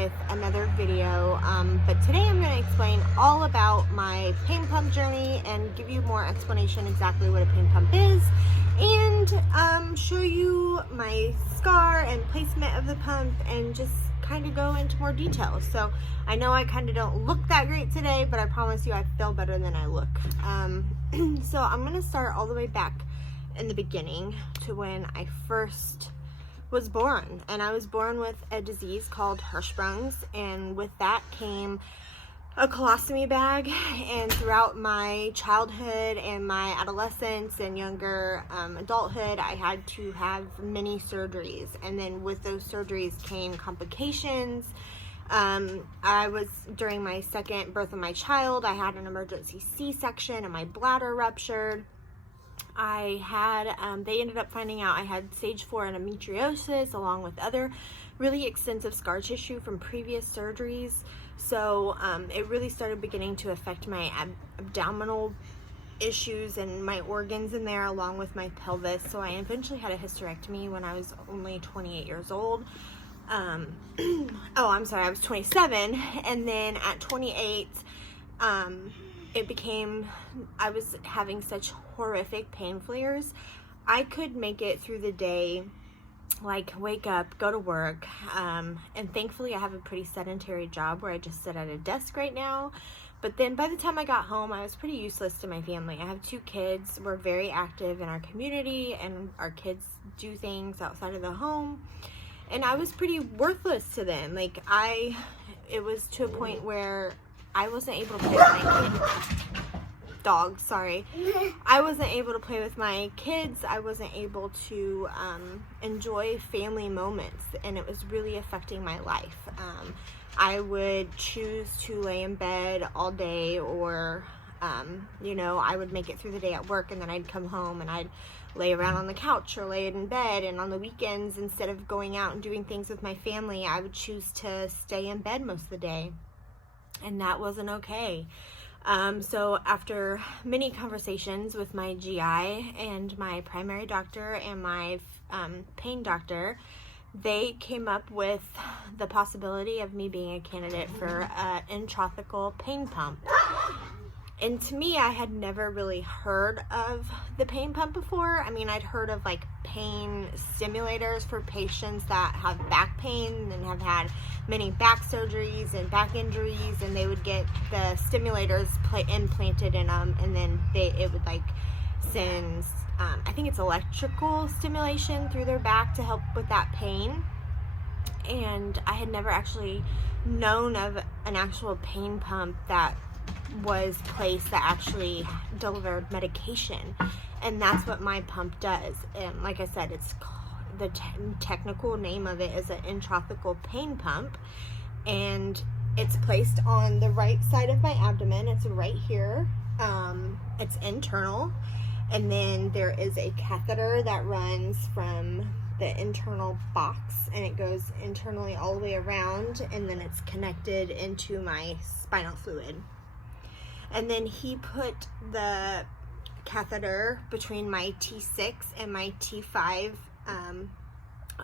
with another video, but today I'm going to explain all about my pain pump journey and give you more explanation exactly what a pain pump is, and show you my scar and placement of the pump and just kind of go into more details. So I know I kind of don't look that great today, but I promise you I feel better than I look. So I'm going to start all the way back in the beginning to when I first was born, and I was born with a disease called Hirschsprung's, and with that came a colostomy bag. And throughout my childhood and my adolescence and younger adulthood, I had to have many surgeries, and then with those surgeries came complications. I was, during my second birth of my child, I had an emergency C-section and my bladder ruptured. I had, they ended up finding out I had stage 4 endometriosis along with other really extensive scar tissue from previous surgeries. So it really started beginning to affect my abdominal issues and my organs in there along with my pelvis. So I eventually had a hysterectomy when I was only 28 years old. I was 27, and then at 28, it became, I was having such horrific pain flares. I could make it through the day, like wake up, go to work, and thankfully I have a pretty sedentary job where I just sit at a desk right now. But then by the time I got home, I was pretty useless to my family. I have 2 kids. We're very active in our community, and our kids do things outside of the home. And I was pretty worthless to them. Like, it was to a point where I wasn't able to play with my dog, sorry. I wasn't able to play with my kids. I wasn't able to enjoy family moments, and it was really affecting my life. I would choose to lay in bed all day, or I would make it through the day at work, and then I'd come home and I'd lay around on the couch or lay in bed. And on the weekends, instead of going out and doing things with my family, I would choose to stay in bed most of the day. And that wasn't okay. So after many conversations with my GI and my primary doctor and my pain doctor, they came up with the possibility of me being a candidate for an intrathecal pain pump. And to me, I had never really heard of the pain pump before. I mean, I'd heard of like pain stimulators for patients that have back pain and have had many back surgeries and back injuries, and they would get the stimulators implanted in them, and then it would like send, I think it's electrical stimulation through their back to help with that pain. And I had never actually known of an actual pain pump that was placed that actually delivered medication, and that's what my pump does. And like I said, it's the technical name of it is an intrathecal pain pump, and it's placed on the right side of my abdomen. It's right here. It's internal, and then there is a catheter that runs from the internal box, and it goes internally all the way around, and then it's connected into my spinal fluid. And then he put the catheter between my T6 and my T5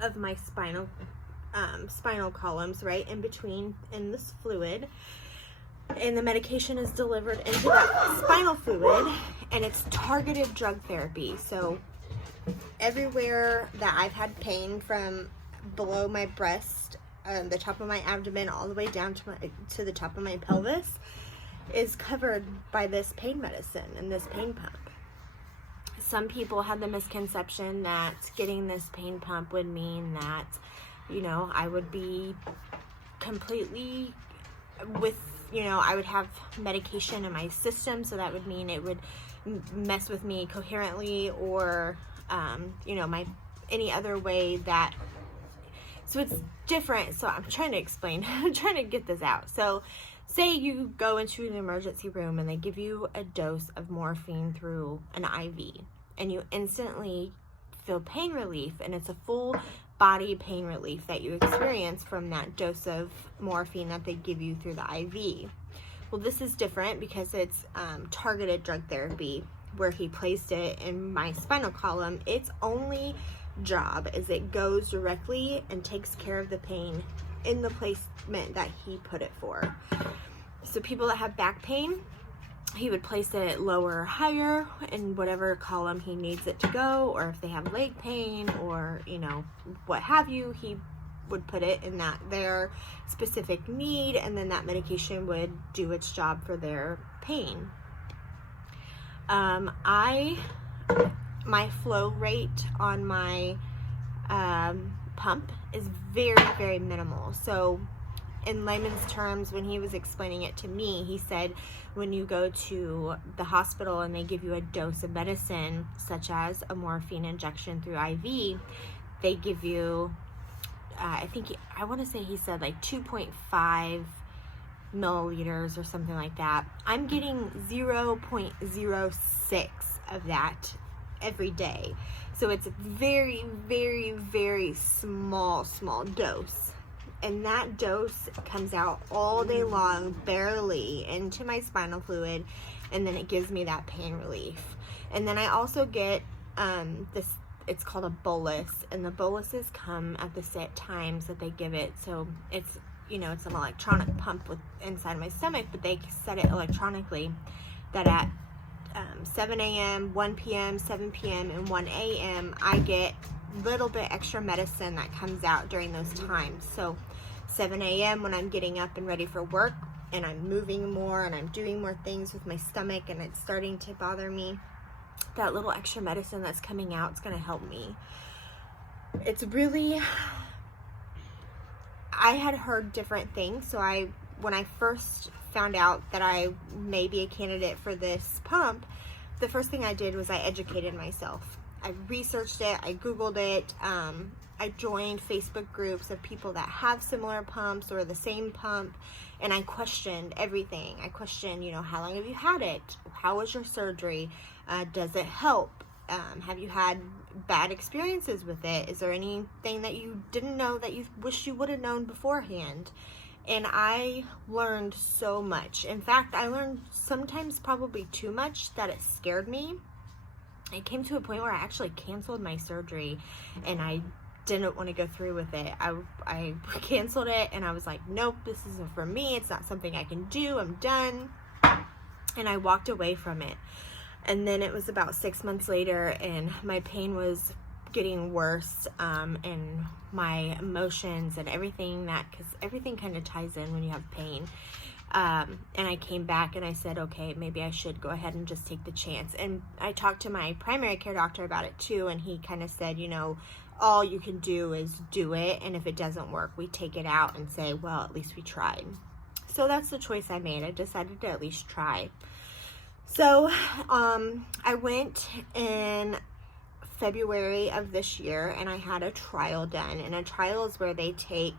of my spinal columns, right in between, in this fluid. And the medication is delivered into that spinal fluid, and it's targeted drug therapy. So everywhere that I've had pain, from below my breast, the top of my abdomen, all the way down to the top of my pelvis, is covered by this pain medicine and this pain pump. Some people had the misconception that getting this pain pump would mean that, I would be completely with, I would have medication in my system, so that would mean it would mess with me coherently, or, any other way that, so it's different. So I'm trying to explain, I'm trying to get this out. So say you go into an emergency room and they give you a dose of morphine through an IV, and you instantly feel pain relief, and it's a full body pain relief that you experience from that dose of morphine that they give you through the IV. Well, this is different because it's targeted drug therapy, where he placed it in my spinal column. Its only job is it goes directly and takes care of the pain in the placement that he put it for. So people that have back pain, he would place it lower or higher in whatever column he needs it to go, or if they have leg pain or, you know, what have you, he would put it in that their specific need, and then that medication would do its job for their pain. My flow rate on my pump is very, very minimal. So in layman's terms, when he was explaining it to me, he said when you go to the hospital and they give you a dose of medicine, such as a morphine injection through IV, they give you, I want to say he said like 2.5 milliliters or something like that. I'm getting 0.06 of that every day. So it's a very, very, very small dose. And that dose comes out all day long, barely into my spinal fluid, and then it gives me that pain relief. And then I also get this, it's called a bolus, and the boluses come at the set times that they give it. So it's, you know, it's an electronic pump with inside my stomach, but they set it electronically that at 7 a.m., 1 p.m., 7 p.m., and 1 a.m. I get a little bit extra medicine that comes out during those times. So 7 a.m. when I'm getting up and ready for work and I'm moving more and I'm doing more things with my stomach and it's starting to bother me, that little extra medicine that's coming out is going to help me. It's really, I had heard different things. So when I first found out that I may be a candidate for this pump, the first thing I did was I educated myself. I researched it, I Googled it, I joined Facebook groups of people that have similar pumps or the same pump, and I questioned everything. I questioned, you know, how long have you had it? How was your surgery? Does it help? Have you had bad experiences with it? Is there anything that you didn't know that you wish you would have known beforehand? And I learned so much. In fact, I learned sometimes probably too much that it scared me. It came to a point where I actually canceled my surgery and I didn't want to go through with it. I canceled it and I was like, nope, this isn't for me. It's not something I can do. I'm done. And I walked away from it. And then it was about 6 months later and my pain was getting worse, and my emotions and everything, because everything kind of ties in when you have pain. And I came back and I said, okay, maybe I should go ahead and just take the chance. And I talked to my primary care doctor about it too, and he kind of said, you know, all you can do is do it, and if it doesn't work, we take it out and say, well, at least we tried. So that's the choice I made. I decided to at least try. So I went in February of this year and I had a trial done, and a trial is where they take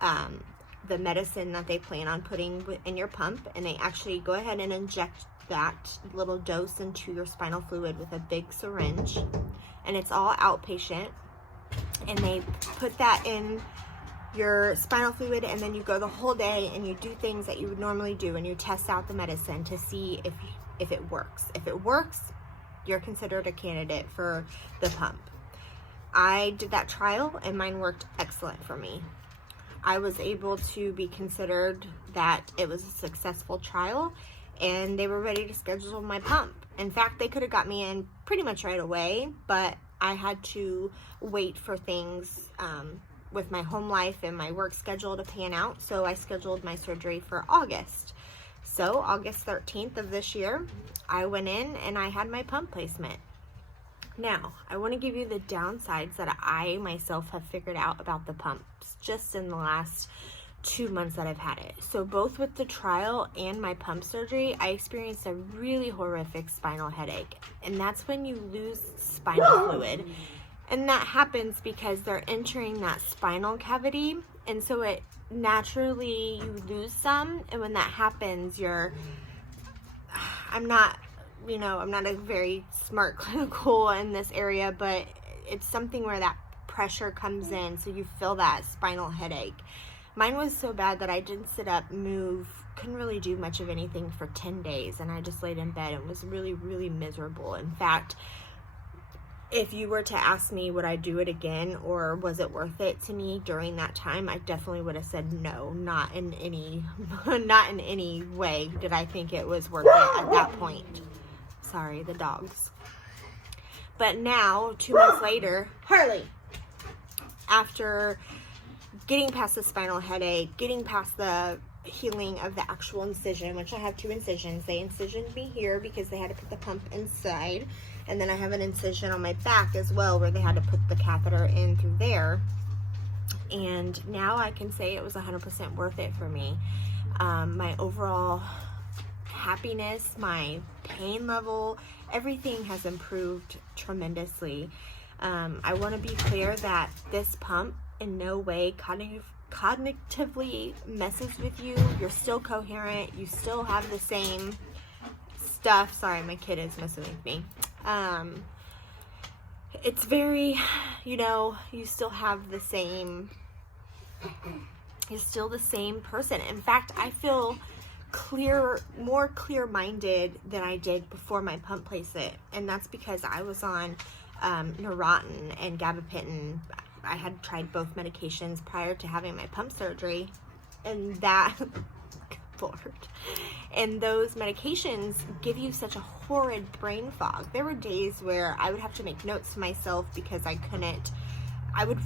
the medicine that they plan on putting in your pump, and they actually go ahead and inject that little dose into your spinal fluid with a big syringe, and it's all outpatient, and they put that in your spinal fluid, and then you go the whole day and you do things that you would normally do, and you test out the medicine to see if it works. If it works, you're considered a candidate for the pump. I did that trial and mine worked excellent for me. I was able to be considered that it was a successful trial, and they were ready to schedule my pump. In fact, they could have got me in pretty much right away, but I had to wait for things with my home life and my work schedule to pan out, so I scheduled my surgery for August. So August 13th of this year, I went in and I had my pump placement. Now, I want to give you the downsides that I myself have figured out about the pumps just in the last 2 months that I've had it. So both with the trial and my pump surgery, I experienced a really horrific spinal headache. And that's when you lose spinal fluid. And that happens because they're entering that spinal cavity. And so it naturally, you lose some. And when that happens, I'm not a very smart clinical in this area, but it's something where that pressure comes in, so you feel that spinal headache. Mine was so bad that I didn't sit up, move, couldn't really do much of anything for 10 days, and I just laid in bed and was really, really miserable. In fact, if you were to ask me, would I do it again, or was it worth it to me during that time, I definitely would have said no, not in any way did I think it was worth it at that point. Sorry, the dogs. But now, 2 months later, Harley, after getting past the spinal headache, getting past the healing of the actual incision, which I have 2 incisions. They incisioned me here because they had to put the pump inside. And then I have an incision on my back as well where they had to put the catheter in through there. And now I can say it was 100% worth it for me. My overall happiness, my pain level, everything has improved tremendously. I want to be clear that this pump in no way cognitively messes with you. You're still coherent. You still have the same stuff. Sorry, my kid is messing with me. It's very, you still have the same, you're still the same person. In fact, I feel more clear-minded than I did before my pump placement, and that's because I was on Neurontin and gabapentin. I had tried both medications prior to having my pump surgery, and that Lord, and those medications give you such a horrid brain fog. There were days where I would have to make notes to myself because I would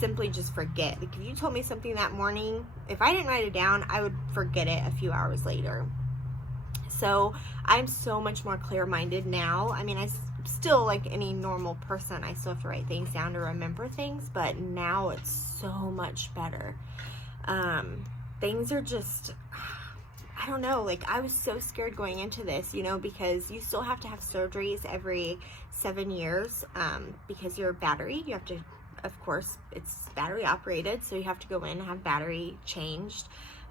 simply just forget. Like, if you told me something that morning, if I didn't write it down, I would forget it a few hours later. So I'm so much more clear-minded now. I mean, I still, like any normal person, I still have to write things down to remember things, but now it's so much better. Things are just, I don't know, like I was so scared going into this, because you still have to have surgeries every 7 years, because your battery, you have to, of course, it's battery operated, so you have to go in and have battery changed.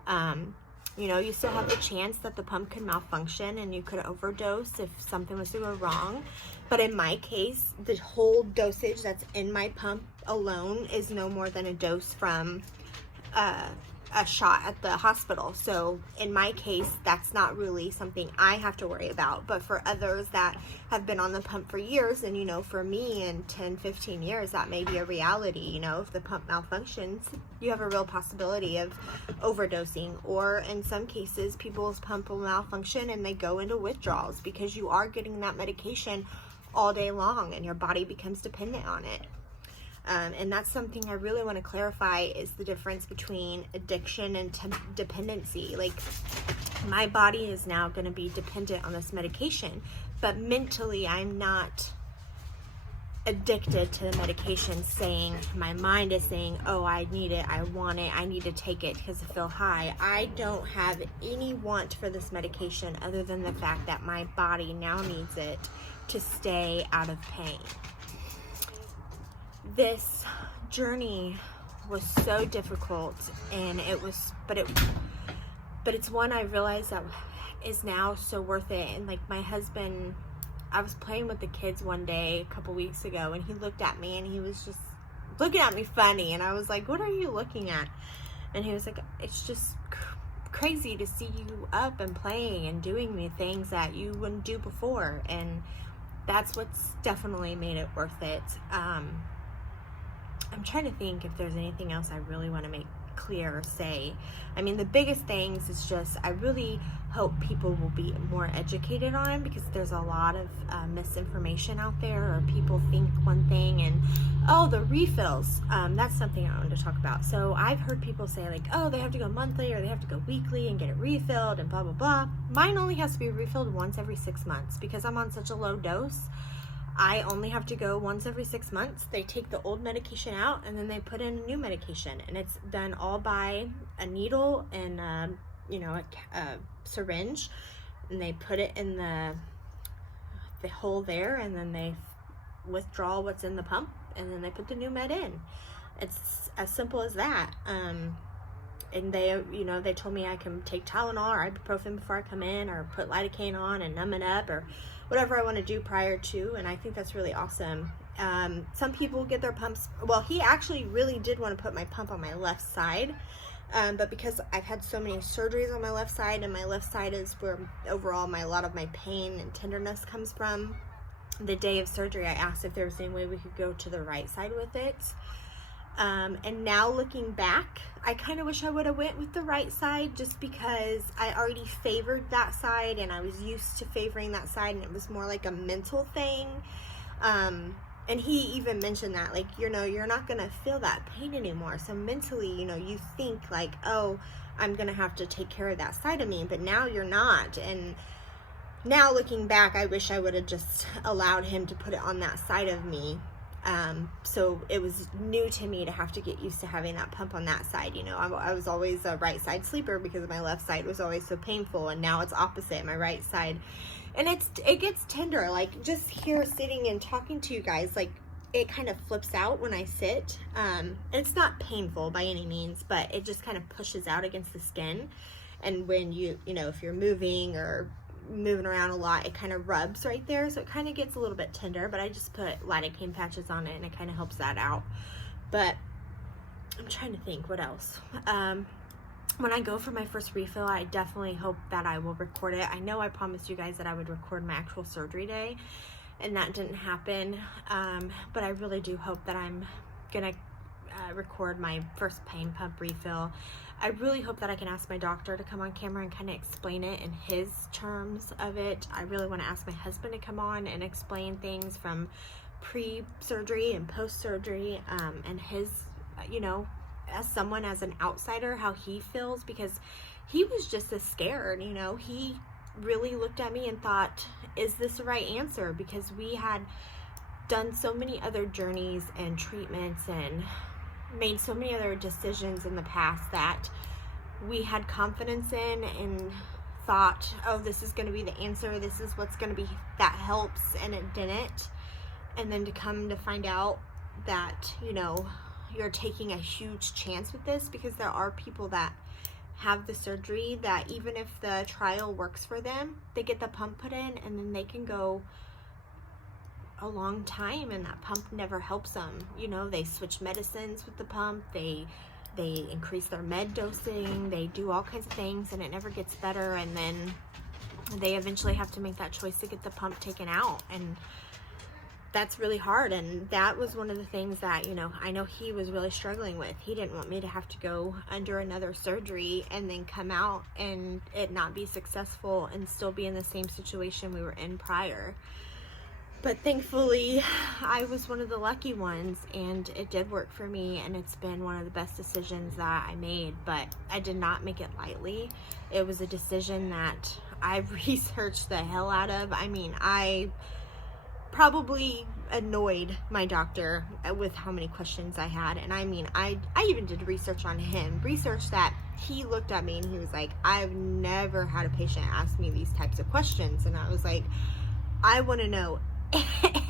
You still have the chance that the pump could malfunction and you could overdose if something was to go wrong. But in my case, the whole dosage that's in my pump alone is no more than a dose from a shot at the hospital. So in my case, that's not really something I have to worry about. But for others that have been on the pump for years, and for me in 10, 15 years, that may be a reality. If the pump malfunctions, you have a real possibility of overdosing. Or in some cases, people's pump will malfunction and they go into withdrawals because you are getting that medication all day long and your body becomes dependent on it. And that's something I really want to clarify, is the difference between addiction and dependency. Like, my body is now going to be dependent on this medication, but mentally I'm not addicted to the medication, saying, my mind is saying, oh, I need it, I want it, I need to take it because I feel high. I don't have any want for this medication other than the fact that my body now needs it to stay out of pain. This journey was so difficult, and but it's one I realized that is now so worth it. And like my husband, I was playing with the kids one day a couple weeks ago, and he looked at me and he was just looking at me funny, and I was like, what are you looking at? And he was like, it's just crazy to see you up and playing and doing the things that you wouldn't do before. And that's what's definitely made it worth it. I'm trying to think if there's anything else I really want to make clear or say. I mean, the biggest things is just, I really hope people will be more educated on, because there's a lot of misinformation out there, or people think one thing and, oh, the refills, that's something I wanted to talk about. So I've heard people say like, oh, they have to go monthly or they have to go weekly and get it refilled and blah, blah, blah. Mine only has to be refilled once every 6 months because I'm on such a low dose. I only have to go once every 6 months. They take the old medication out and then they put in a new medication, and it's done all by a needle and a syringe, and they put it in the hole there, and then they withdraw what's in the pump, and then they put the new med in. It's as simple as that. And they told me I can take Tylenol or ibuprofen before I come in, or put lidocaine on and numb it up, or whatever I want to do prior to, and I think that's really awesome. Some people get their pumps, well, he actually really did want to put my pump on my left side, but because I've had so many surgeries on my left side, and my left side is where overall a lot of my pain and tenderness comes from, the day of surgery, I asked if there was any way we could go to the right side with it. And now looking back, I kind of wish I would have went with the right side, just because I already favored that side and I was used to favoring that side, and it was more like a mental thing. And he even mentioned that, like, you know, you're not going to feel that pain anymore. So mentally, you know, you think like, oh, I'm going to have to take care of that side of me, but now you're not. And now looking back, I wish I would have just allowed him to put it on that side of me. So it was new to me to have to get used to having that pump on that side. You know, I was always a right side sleeper because my left side was always so painful, and now it's opposite, my right side. And it gets tender, like just here sitting and talking to you guys, like it kind of flips out when I sit. It's not painful by any means, but it just kind of pushes out against the skin. And when you know, if you're moving around a lot, it kind of rubs right there, so it kind of gets a little bit tender. But I just put lidocaine patches on it, and it kind of helps that out. But I'm trying to think what else. When I go for my first refill, I definitely hope that I will record it. I know I promised you guys that I would record my actual surgery day, and that didn't happen. But I really do hope that I'm gonna record my first pain pump refill. I really hope that I can ask my doctor to come on camera and kind of explain it in his terms of it. I really want to ask my husband to come on and explain things from pre-surgery and post-surgery, and his, you know, as an outsider, how he feels, because he was just as scared. You know, he really looked at me and thought, is this the right answer? Because we had done so many other journeys and treatments and made so many other decisions in the past that we had confidence in and thought, oh, this is going to be the answer, this is what's going to be that helps, and it didn't. And then to come to find out that, you know, you're taking a huge chance with this, because there are people that have the surgery that even if the trial works for them, they get the pump put in and then they can go a long time and that pump never helps them. You know, they switch medicines with the pump, they increase their med dosing, they do all kinds of things, and it never gets better, and then they eventually have to make that choice to get the pump taken out. And that's really hard. And that was one of the things that, you know, I know he was really struggling with. He didn't want me to have to go under another surgery and then come out and it not be successful and still be in the same situation we were in prior. But thankfully, I was one of the lucky ones, and it did work for me, and it's been one of the best decisions that I made. But I did not make it lightly. It was a decision that I researched the hell out of. I mean, I probably annoyed my doctor with how many questions I had. And I mean, I even did research on him, research that he looked at me and he was like, I've never had a patient ask me these types of questions. And I was like, I want to know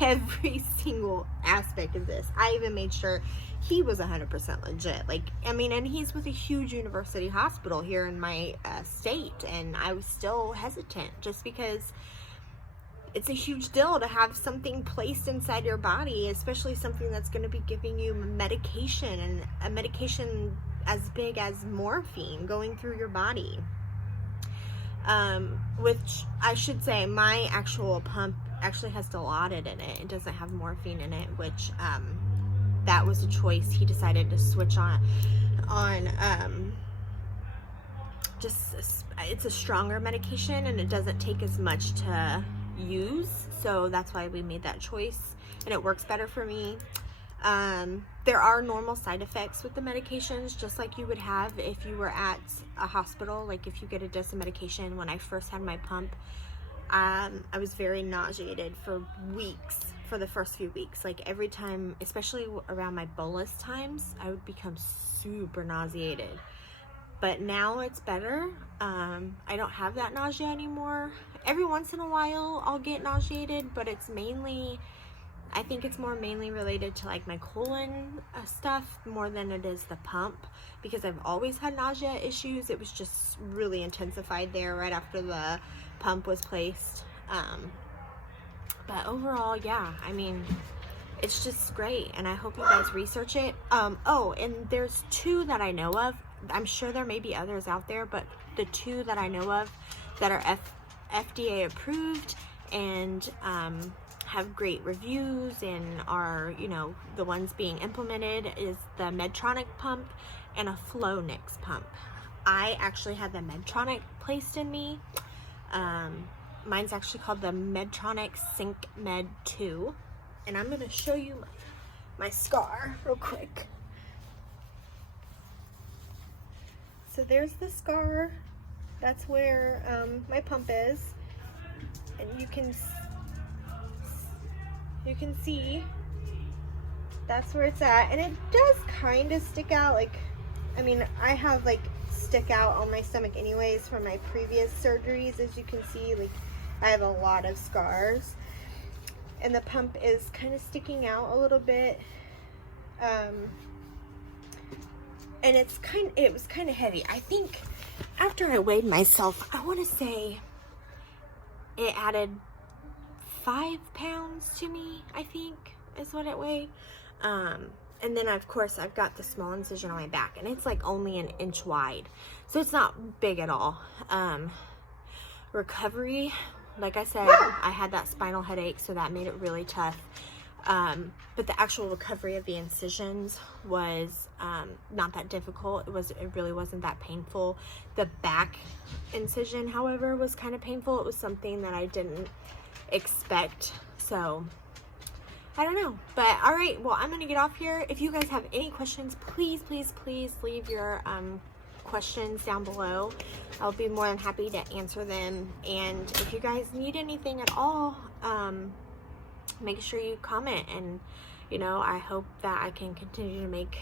every single aspect of this. I even made sure he was 100% legit. Like, I mean, and he's with a huge university hospital here in my state, and I was still hesitant just because it's a huge deal to have something placed inside your body, especially something that's going to be giving you medication, and a medication as big as morphine going through your body. Which I should say, my actual pump actually has Dilaudid in it. It doesn't have morphine in it, which that was a choice he decided to switch on just it's a stronger medication and it doesn't take as much to use, so that's why we made that choice, and it works better for me. There are normal side effects with the medications, just like you would have if you were at a hospital. Like if you get a dose of medication, when I first had my pump, I was very nauseated for weeks, for the first few weeks. Like every time, especially around my bolus times, I would become super nauseated. But now it's better. I don't have that nausea anymore. Every once in a while I'll get nauseated, but it's mainly, I think it's more mainly related to like my colon stuff more than it is the pump, because I've always had nausea issues. It was just really intensified there right after the pump was placed. But overall, yeah, I mean, it's just great, and I hope you guys research it. Oh, and there's two that I know of. I'm sure there may be others out there, but the two that I know of that are FDA approved and have great reviews and are, you know, the ones being implemented is the Medtronic pump and a Flonix pump. I actually had the Medtronic placed in me. Mine's actually called the Medtronic Sync Med 2. And I'm going to show you my scar real quick. So there's the scar. That's where my pump is. And you can see that's where it's at. And it does kind of stick out. Like, I mean, I have like stick out on my stomach anyways from my previous surgeries. As you can see, like, I have a lot of scars. And the pump is kind of sticking out a little bit. And it was kind of heavy. I think after I weighed myself, I want to say it added 5 pounds to me, I think is what it weighed. And then of course I've got the small incision on my back, and it's like only an inch wide, so it's not big at all. Recovery, like I said, I had that spinal headache, so that made it really tough. But the actual recovery of the incisions was not that difficult. It really wasn't that painful. The back incision, however, was kind of painful. It was something that I didn't expect. So I don't know. But all right, well, I'm gonna get off here. If you guys have any questions, please leave your questions down below. I'll be more than happy to answer them. And if you guys need anything at all, make sure you comment, and you know, I hope that I can continue to make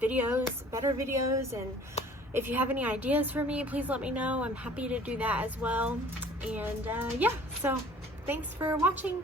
videos, better videos. And if you have any ideas for me, please let me know. I'm happy to do that as well. And yeah, so thanks for watching.